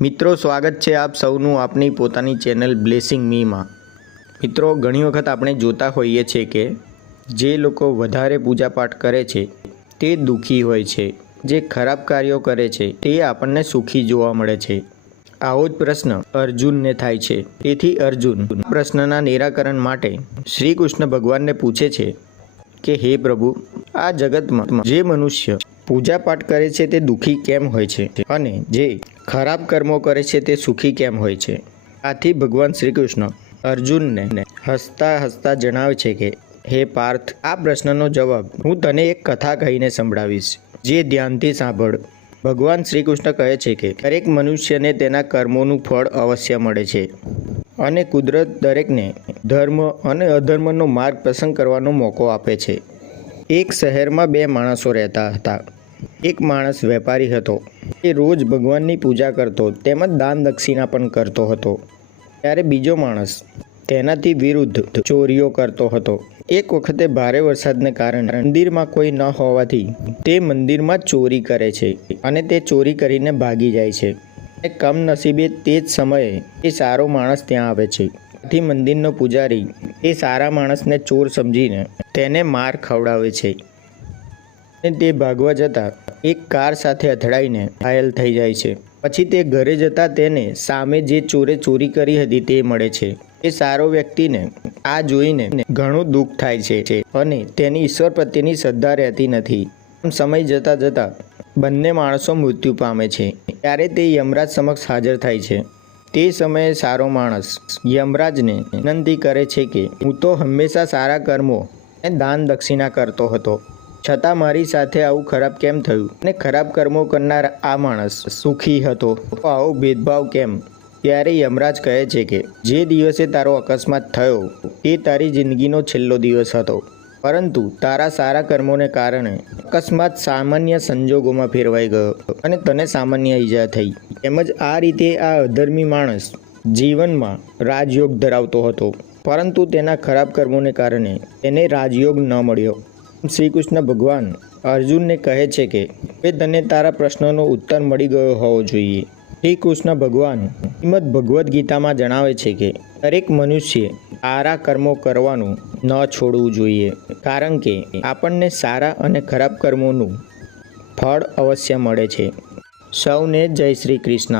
મિત્રો, સ્વાગત છે આપ સૌનું આપની પોતાની ચેનલ બ્લેસિંગ મીમાં। મિત્રો, ઘણી વખત આપણે જોતા હોઈએ છીએ કે જે લોકો વધારે પૂજાપાઠ કરે છે તે દુઃખી હોય છે, જે ખરાબ કાર્યો કરે છે તે આપણને સુખી જોવા મળે છે। આવો જ પ્રશ્ન અર્જુનને થાય છે। તેથી અર્જુન પ્રશ્નના નિરાકરણ માટે શ્રી કૃષ્ણ ભગવાનને પૂછે છે કે હે પ્રભુ, આ જગતમાં જે મનુષ્ય પૂજાપાઠ કરે છે તે દુઃખી કેમ હોય છે અને જે ખરાબ કર્મો કરે છે તે સુખી કેમ હોય છે? આથી ભગવાન શ્રી કૃષ્ણ અર્જુનને હસતા હસતા જણાવે છે કે હે પાર્થ, આ પ્રશ્નનો જવાબ હું તને એક કથા કહીને સંભળાવીશ, જે ધ્યાનથી સાંભળ। ભગવાન શ્રી કૃષ્ણ કહે છે કે દરેક મનુષ્યને તેના કર્મોનું ફળ અવશ્ય મળે છે અને કુદરત દરેકને ધર્મ અને અધર્મનો માર્ગ પસંદ કરવાનો મોકો આપે છે। એક શહેરમાં બે માણસો રહેતા હતા। એક માણસ વેપારી હતો, એ રોજ ભગવાનની પૂજા કરતો તેમજ દાન દક્ષિણા પણ કરતો હતો। ત્યારે બીજો માણસ તેનાથી વિરુદ્ધ ચોરીઓ કરતો હતો। એક વખતે ભારે વરસાદને કારણે મંદિરમાં કોઈ ન હોવાથી તે મંદિરમાં ચોરી કરે છે અને તે ચોરી કરીને ભાગી જાય છે અને કમનસીબે તે જ સમયે એ સારો માણસ ત્યાં આવે છે। આથી મંદિરનો પૂજારી એ સારા માણસને ચોર સમજીને તેને માર ખવડાવે છે અને તે ભાગવા જતાં એક કાર સાથે અથડાઈને ઘાયલ થઈ જાય છે। પછી તે ઘરે જતાં તેને સામે જે ચોરે ચોરી કરી હતી તે મળે છે। એ સારો વ્યક્તિને આ જોઈને ઘણું દુઃખ થાય છે અને તેની ઈશ્વર પ્રત્યેની શ્રદ્ધા રહેતી નથી। સમય જતાં જતાં બંને માણસો મૃત્યુ પામે છે। ત્યારે તે યમરાજ સમક્ષ હાજર થાય છે। તે સમયે સારો માણસ યમરાજને વિનંતી કરે છે કે હું તો હંમેશા સારા કર્મો અને દાન દક્ષિણા કરતો હતો, છતાં મારી સાથે આવું ખરાબ કેમ થયું અને ખરાબ કર્મો કરનાર આ માણસ સુખી હતો, તો આવો ભેદભાવ કેમ? ત્યારે યમરાજ કહે છે કે જે દિવસે તારો અકસ્માત થયો તે તારી જિંદગીનો છેલ્લો દિવસ હતો, પરંતુ તારા સારા કર્મોને કારણે અકસ્માત સામાન્ય સંજોગોમાં ફેરવાઈ ગયો અને તને સામાન્ય ઈજા થઈ। તેમજ આ રીતે આ અધર્મી માણસ જીવનમાં રાજયોગ ધરાવતો હતો, પરંતુ તેના ખરાબ કર્મોને કારણે તેને રાજયોગ ન મળ્યો। શ્રી કૃષ્ણ ભગવાન અર્જુનને કહે છે કે હવે તને તારા પ્રશ્નનો ઉત્તર મળી ગયો હોવો જોઈએ। શ્રી કૃષ્ણ ભગવાન શ્રીમદ ભગવદ્ ગીતામાં જણાવે છે કે દરેક મનુષ્ય સારા કર્મો કરવાનું ન છોડવું જોઈએ, કારણ કે આપણને સારા અને ખરાબ કર્મોનું ફળ અવશ્ય મળે છે। સૌને જય શ્રી કૃષ્ણ।